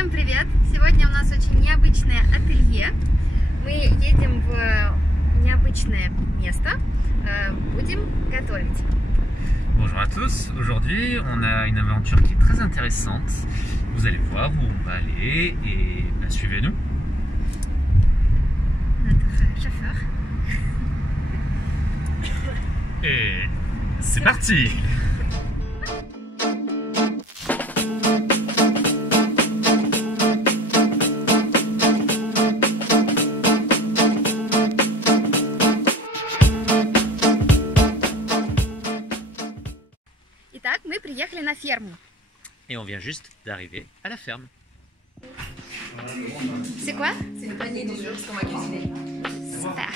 Всем привет! Сегодня у нас очень необычное ателье. Мы едем в необычное место. Будем готовить. Bonjour à tous, aujourd'hui on a une aventure qui est très intéressante. Vous allez voir où on va aller et suivez-nous. Notre chauffeur. Et c'est parti! Итак, мы приехали на ферму. Et on vient juste d'arriver à la ferme. C'est quoi? C'est le panier du jour, ce qu'on va cuisiner. Super.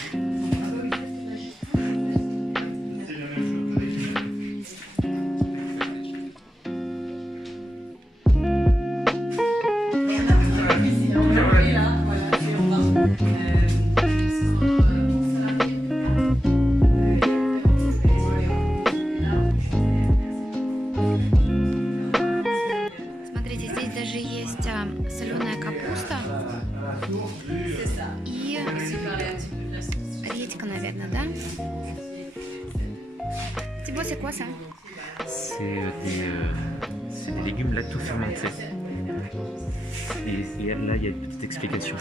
Смотрите, здесь даже есть соленая капуста и редька, наверное, да? Thibaut, c'est quoi ça? C'est des légumes lacto-fermentés. Et là, il y a une petite explication.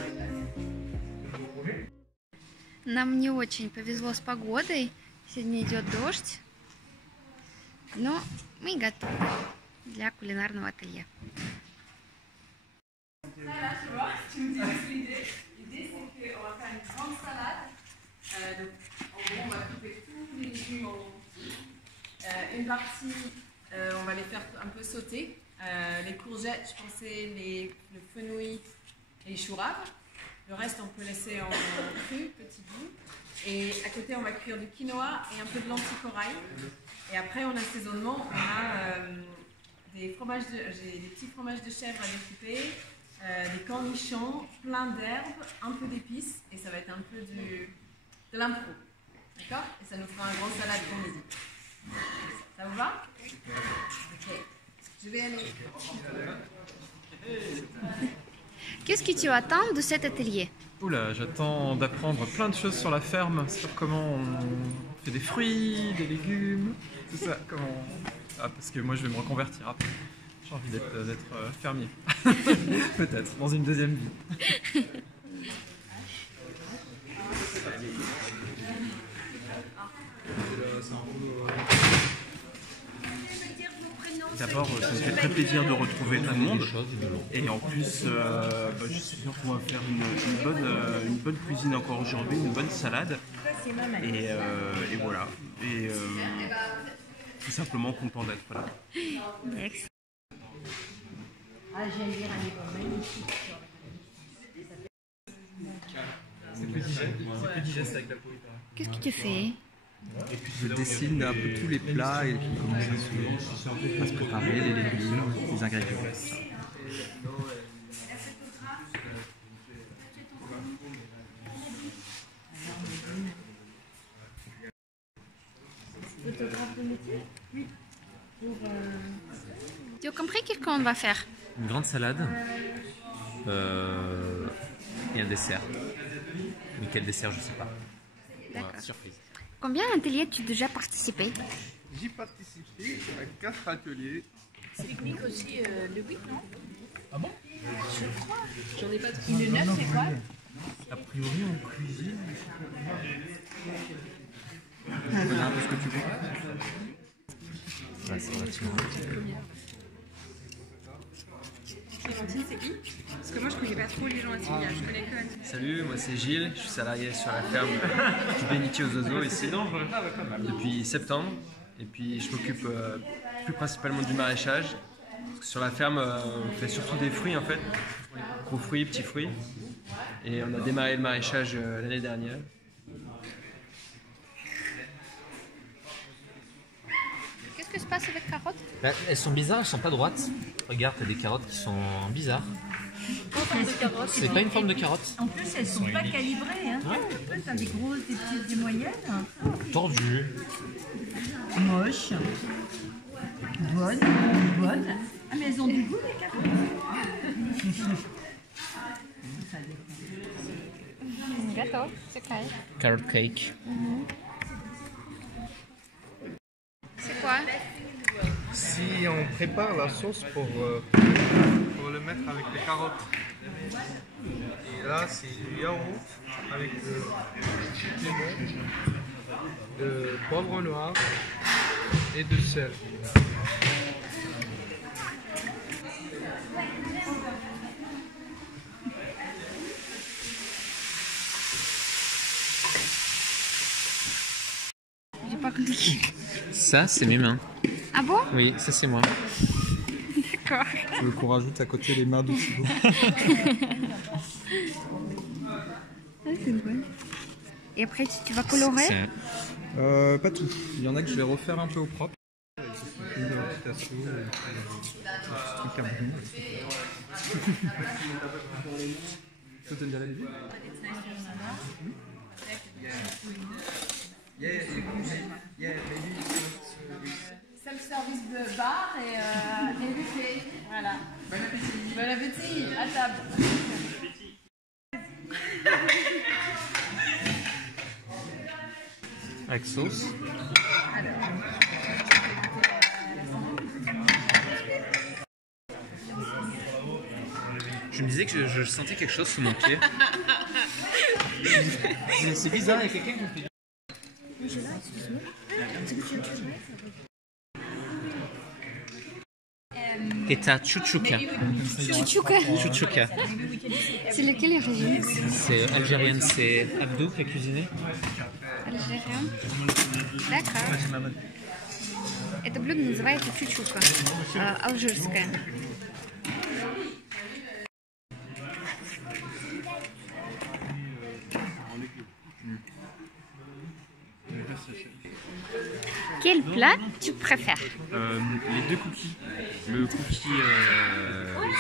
Нам не очень повезло с погодой. Сегодня идет дождь. Но мы готовы для кулинарного ателье. L'idée, c'est qu'on va faire une grande salade. Donc, en gros, on va couper tous les légumes en petits. Une partie, on va les faire un peu sauter. Les courgettes, je pensais le fenouil et les choux raves. Le reste, on peut laisser en cru, petit bout. Et à côté, on va cuire du quinoa et un peu de lentilles corail. Et après, en assaisonnement, on a j'ai des petits fromages de chèvre à découper, des cornichons, plein d'herbes, un peu d'épices, et ça va être un peu de l'impro. D'accord? Et ça nous fera un grand salade pour midi. Ça vous va? Ok. Je vais aller. Qu'est-ce que tu attends de cet atelier? Oula, j'attends d'apprendre plein de choses sur la ferme, sur comment on fait des fruits, des légumes, tout ça. Parce que moi je vais me reconvertir après. J'ai envie d'être fermier. Peut-être, dans une deuxième vie. D'abord, ça me fait très plaisir de retrouver tout le monde. Et en plus, je suis sûr qu'on va faire une bonne cuisine encore aujourd'hui, une bonne salade. Et voilà. Et tout simplement content d'être là. Merci. C'est plus digeste avec la peau. Qu'est-ce que tu fais? Je dessine un peu tous les plats et puis comment ça va se préparer, les légumes, les ingrédients. Photographe de métier? Oui. Tu as compris qu'est-ce qu'on va faire? Une grande salade et un dessert. Mais quel dessert, je sais pas. D'accord. Voilà, surprise. Combien d'ateliers tu as déjà participé? J'ai participé à 4 ateliers. Technique aussi, le 8, non? Ah bon? Je crois. J'en ai pas trop. Le 9, c'est quoi? A priori, on cuisine. Voilà un peu ce que tu veux. Ouais, c'est relativement. Clémentine, c'est qui? Parce que moi je connais pas trop les gens à Sylvia, je connais que Anne. Salut, moi c'est Gilles, je suis salarié sur la ferme du bénitier aux oiseaux ici depuis septembre. Et puis je m'occupe plus principalement du maraîchage. Parce que sur la ferme, on fait surtout des fruits en fait, gros fruits, petits fruits. Et on a démarré le maraîchage l'année dernière. Qu'est-ce que se passe avec carottes? Bah, elles sont bizarres, elles sont pas droites. Regarde, t'as des carottes qui sont bizarres. C'est pas une forme de carotte. En plus, elles sont pas calibrées. Hein. Ouais. T'as des grosses, des petites, des moyennes. Tordues. Moche. Bonne. Ah, mais elles ont du goût, les carottes. что? Чекай. Carrot cake. C'est quoi? Si on prépare la sauce pour le mettre avec les carottes. Et là, c'est du yaourt avec du limon, de poivre noir et de sel. J'ai pas compris. Ça, c'est mes mains. Ah bon? Oui, ça c'est moi. D'accord. Tu veux qu'on rajoute à côté les mains de Thibaut? Ah, c'est bon. Et après, tu vas colorer? Pas tout. Il y en a que je vais refaire un peu au propre. Self-service de bar et buffet. Voilà. Bon appétit. Bon appétit, à table. Avec sauce. Je me disais que je sentais quelque chose sous mon pied. C'est bizarre, il y a quelqu'un qui me fait... Keta chouchouka. Chouchouka. Chouchouka. C'est lequel origine? C'est algérienne, c'est Abdou qui a cuisiné. Algérien. D'accord. Это блюдо называется чучука, алжирское. Quel plat tu préfères? Les deux cookies. Le cookie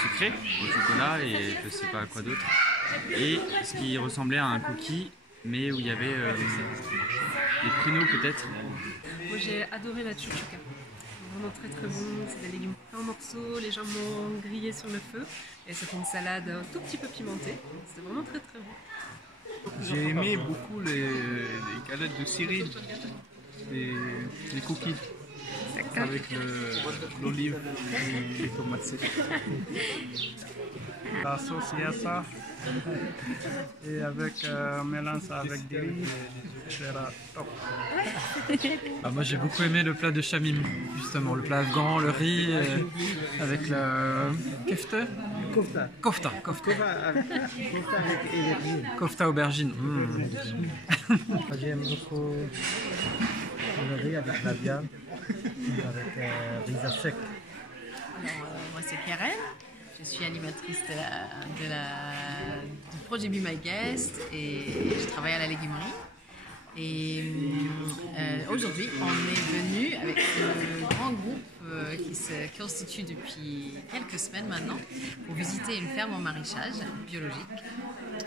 sucré au chocolat et je sais pas quoi d'autre. Et ce qui ressemblait à un cookie mais où il y avait des pruneaux peut-être. Moi j'ai adoré la chouchouka. Vraiment très très bon, c'est des légumes en morceaux, légèrement grillés sur le feu. Et ça fait une salade un tout petit peu pimentée. C'était vraiment très très bon. J'ai aimé beaucoup les galettes de Cyril, les cookies avec l'olive et les tomates. La sauce yassa et avec mélange avec des riz, c'est top. Ah, moi j'ai beaucoup aimé le plat de Chamim, justement, le plat afghan, le riz avec le kefte. Kofta. Kofta aubergine. J'aime beaucoup le riz avec la viande, avec riz sec. Moi c'est Karen, je suis animatrice du projet Be My Guest et je travaille à la légumerie. Et aujourd'hui, on est venu avec un grand groupe qui se constitue depuis quelques semaines maintenant pour visiter une ferme en maraîchage biologique,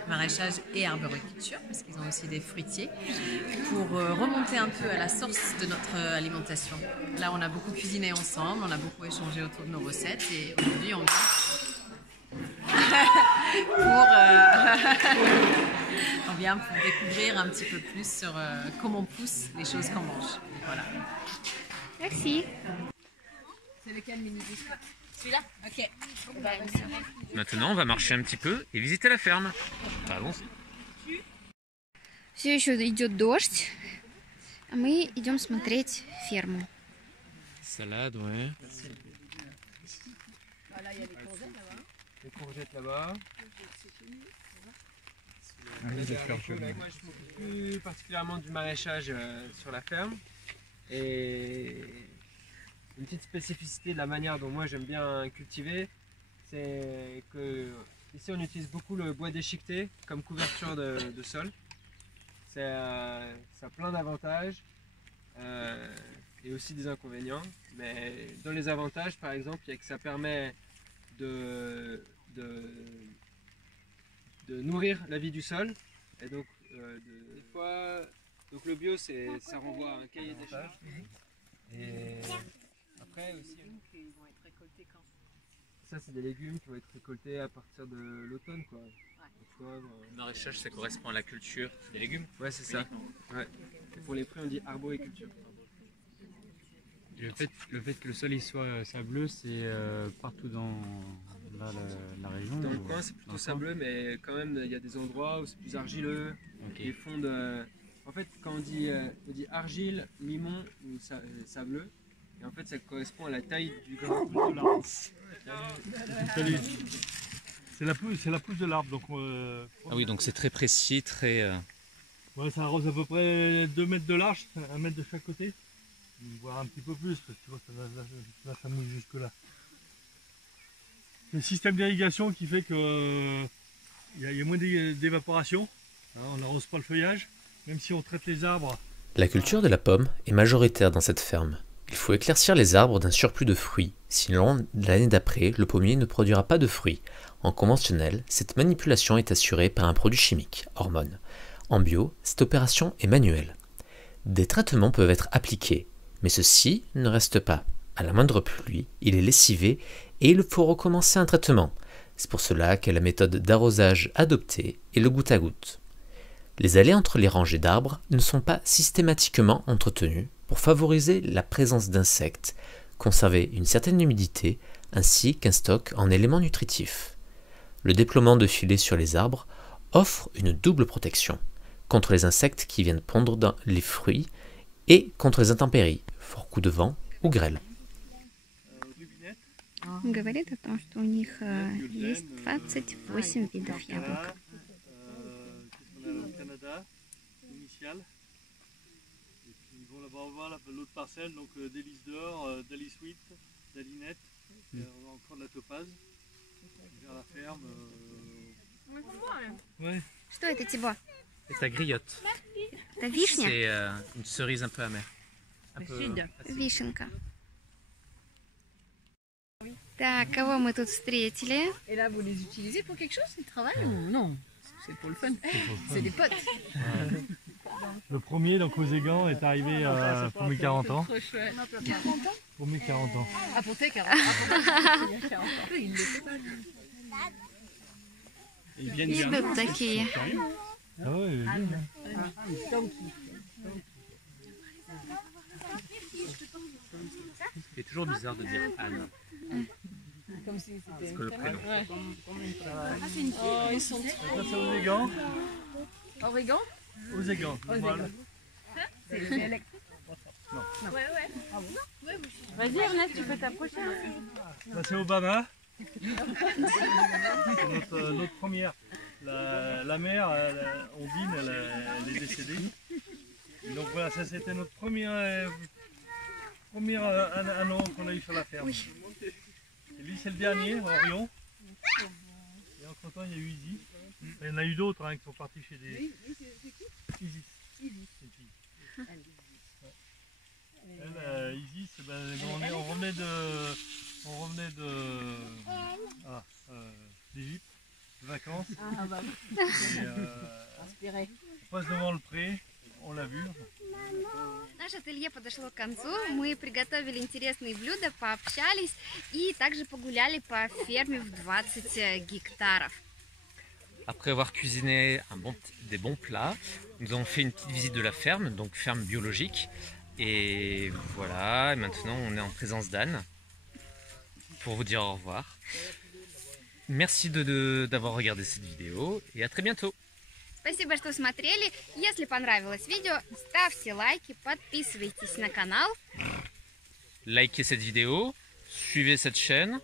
maraîchage et arboriculture, parce qu'ils ont aussi des fruitiers, pour remonter un peu à la source de notre alimentation. Là, on a beaucoup cuisiné ensemble, on a beaucoup échangé autour de nos recettes et aujourd'hui, on vient pour découvrir un petit peu plus sur comment poussent les choses qu'on mange. Voilà. Merci. C'est lequel mini-bus? Celui-là? Ok. Maintenant, on va marcher un petit peu et visiter la ferme. Allons-y. Все еще идет дождь, а мы идем смотреть ферму. Salade, ouais. Voilà, il y a les courgettes là-bas. Les courgettes là-bas. Moi, je m'occupe plus particulièrement du maraîchage sur la ferme. Et une petite spécificité de la manière dont moi j'aime bien cultiver, c'est que ici on utilise beaucoup le bois déchiqueté comme couverture de sol. Ça a plein d'avantages et aussi des inconvénients. Mais dans les avantages, par exemple, il y a que ça permet de nourrir la vie du sol. Et donc, des fois, donc le bio, ça renvoie à un cahier des charges. Et après aussi, Ils vont être récoltés quand? ça c'est des légumes qui vont être récoltés à partir de l'automne, quoi. Le maraîchage, ça correspond à la culture des légumes. Ouais, c'est ça. Ouais. Et pour les fruits, on dit arboriculture. Le fait que le sol il soit sableux, c'est partout dans la région. Dans le coin, c'est plutôt sableux, mais quand même, il y a des endroits où c'est plus argileux. Les fonds de... En fait, quand on dit argile, limon ou sableux, et en fait, ça correspond à la taille du grain. C'est la pousse de l'arbre. Donc, Ah oui, donc c'est très précis, très... Ouais, ça arrose à peu près 2 mètres de large, 1 mètre de chaque côté. Voire un petit peu plus, parce que tu vois, ça mouille jusque là. C'est le système d'irrigation qui fait que il y a moins d'évaporation. On n'arrose pas le feuillage, même si on traite les arbres. La culture de la pomme est majoritaire dans cette ferme. Il faut éclaircir les arbres d'un surplus de fruits, sinon l'année d'après, le pommier ne produira pas de fruits. En conventionnel, cette manipulation est assurée par un produit chimique, hormone. En bio, cette opération est manuelle. Des traitements peuvent être appliqués, mais ceci ne reste pas. À la moindre pluie, il est lessivé et il faut recommencer un traitement. C'est pour cela que la méthode d'arrosage adoptée est le goutte à goutte. Les allées entre les rangées d'arbres ne sont pas systématiquement entretenues pour favoriser la présence d'insectes, conserver une certaine humidité ainsi qu'un stock en éléments nutritifs. Le déploiement de filets sur les arbres offre une double protection contre les insectes qui viennent pondre dans les fruits et contre les intempéries, fort coup de vent ou grêle. Он говорит о том, что у них есть 28 видов яблок. On va l'autre parcelle, donc Délice d'or, Dali Sweet, Dalinette, encore de la topaze, vers la ferme. Ouais. Что это, Тибо? Это грiotte. Это вишня? C'est une cerise un peu amère. Вишенка. Так, кого мы тут встретили? Et là, vous les utilisez pour quelque chose, ils travaillent ou non? C'est pour le fun. C'est des potes. Le premier, donc aux Égans, est arrivé pour mes 40 ans. Trop chouette. Pour mes 40 ans. Ah, pour tes 40 ans. Il le fait pas. Ils viennent Идут такие. Ah ouais, il est bien. C'est toujours bizarre de dire Anne. Comme si Parce c'était que le prénom. Ouais. Oh, ils sont trop... Ça, c'est aux Égans. Origan? Aux Égans. Voilà. C'est électrique? Non. Ouais. Ah bon? Vas-y, Ernest, tu peux t'approcher. Ça, c'est Obama. Notre première. La mère, Ondine, elle est décédée. Et donc voilà, ça c'était notre première annonce qu'on a eu sur la ferme. Oui. Et lui c'est le dernier, Orion. Et entre temps il y a eu Izzy. Il y en a eu d'autres qui sont partis chez des... Isis. C'est une fille. Elle, Isis, on revenait d'Égypte, de vacances. Ah bah Inspiré. On passe devant le pré, on l'a vu. Наше ателье подошло к концу. Мы приготовили интересные блюда, пообщались и также погуляли по ферме в 20 гектаров. Après avoir cuisiné des bons plats, nous avons fait une petite visite de la ferme, donc ferme biologique. Et voilà, et maintenant on est en présence d'Anne pour vous dire au revoir. Merci d'avoir regardé cette vidéo et à très bientôt. Спасибо, что смотрели. Если понравилось видео, ставьте лайки, подписывайтесь на канал. Likez cette vidéo, suivez cette chaîne.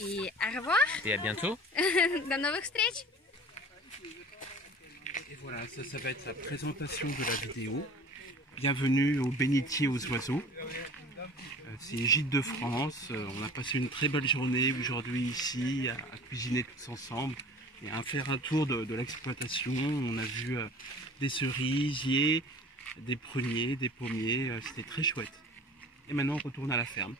И au revoir. Et à bientôt. До новых встреч. Et voilà, ça va être la présentation de la vidéo. Bienvenue au bénitier aux oiseaux. C'est Gîte de France. On a passé une très belle journée aujourd'hui ici à cuisiner tous ensemble et à faire un tour de l'exploitation. On a vu des cerisiers, des pruniers, des pommiers. C'était très chouette. Et maintenant on retourne à la ferme.